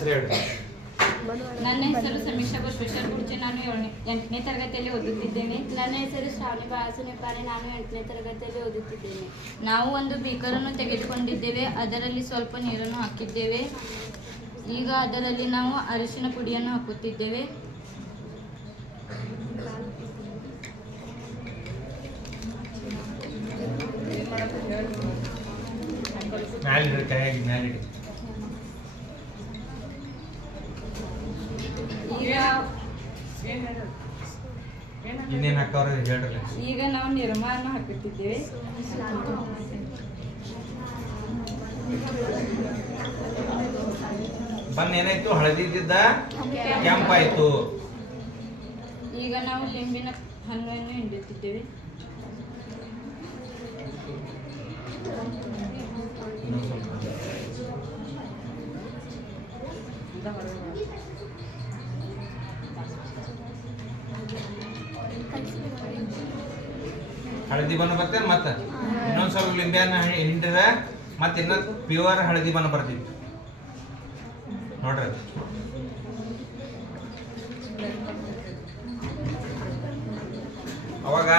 ಹೆಸರು ಹೇಳಿ. ನನ್ನ ಹೆಸರು ಸಮೀಕ್ಷಾ ಬಸವೇಶ್ವರ ಗುರ್ಜಿ. ನಾನು 8ನೇ ತರಗತಿಯಲ್ಲಿ ಓದುತ್ತಿದ್ದೇನೆ. ನನ್ನ ಹೆಸರು ಶ್ರಾವಣಿ ಬಾಳಸು ನಿಪಾಣಿ. ನಾನು 8ನೇ ತರಗತಿಯಲ್ಲಿ ಓದುತ್ತಿದ್ದೇನೆ. ನಾವು ಒಂದು ಬೀಕರನ್ನು ತೆಗೆದುಕೊಂಡಿದ್ದೇವೆ. ಅದರಲ್ಲಿ ಸ್ವಲ್ಪ ನೀರನ್ನು ಹಾಕಿದ್ದೇವೆ. ಈಗ ಅದರಲ್ಲಿ ನಾವು ಅರಿಶಿನ ಪುಡಿಯನ್ನು ಹಾಕುತ್ತಿದ್ದೇವೆ. ಇನ್ನೇನು ಹಾಕವ್ರೆ ಹೇಳ್ರಿ. ಈಗ ನಾವು ನಿರ್ಮಾವನ್ನು ಹಾಕುತ್ತಿದ್ದೇವೆ. ಬಣ್ಣ ಏನಾಯ್ತು? ಹಳದಿ ಇದ್ದಿದ್ದ ಕೆಂಪಾಯ್ತು. ಈಗ ನಾವು ಲಿಂಬಿನ ಹಣ್ಣನ್ನು ಹಿಂಡುತ್ತಿದ್ದೇವೆ. ಹಳದಿ ಬಣ್ಣ ಬರ್ತೇನೆ. ಮತ್ತೆ ಇನ್ನೊಂದ್ ಸ್ವಲ್ಪ ಲಿಂಬೆಹಣ್ಣ ಹಿಂಡಿದ್ರೆ ಮತ್ತೆ ಇನ್ನ ಪ್ಯೂರ್ ಹಳದಿ ಬಣ್ಣ ಬರ್ತಿತ್ತು ನೋಡ್ರಿ. ಅವಾಗ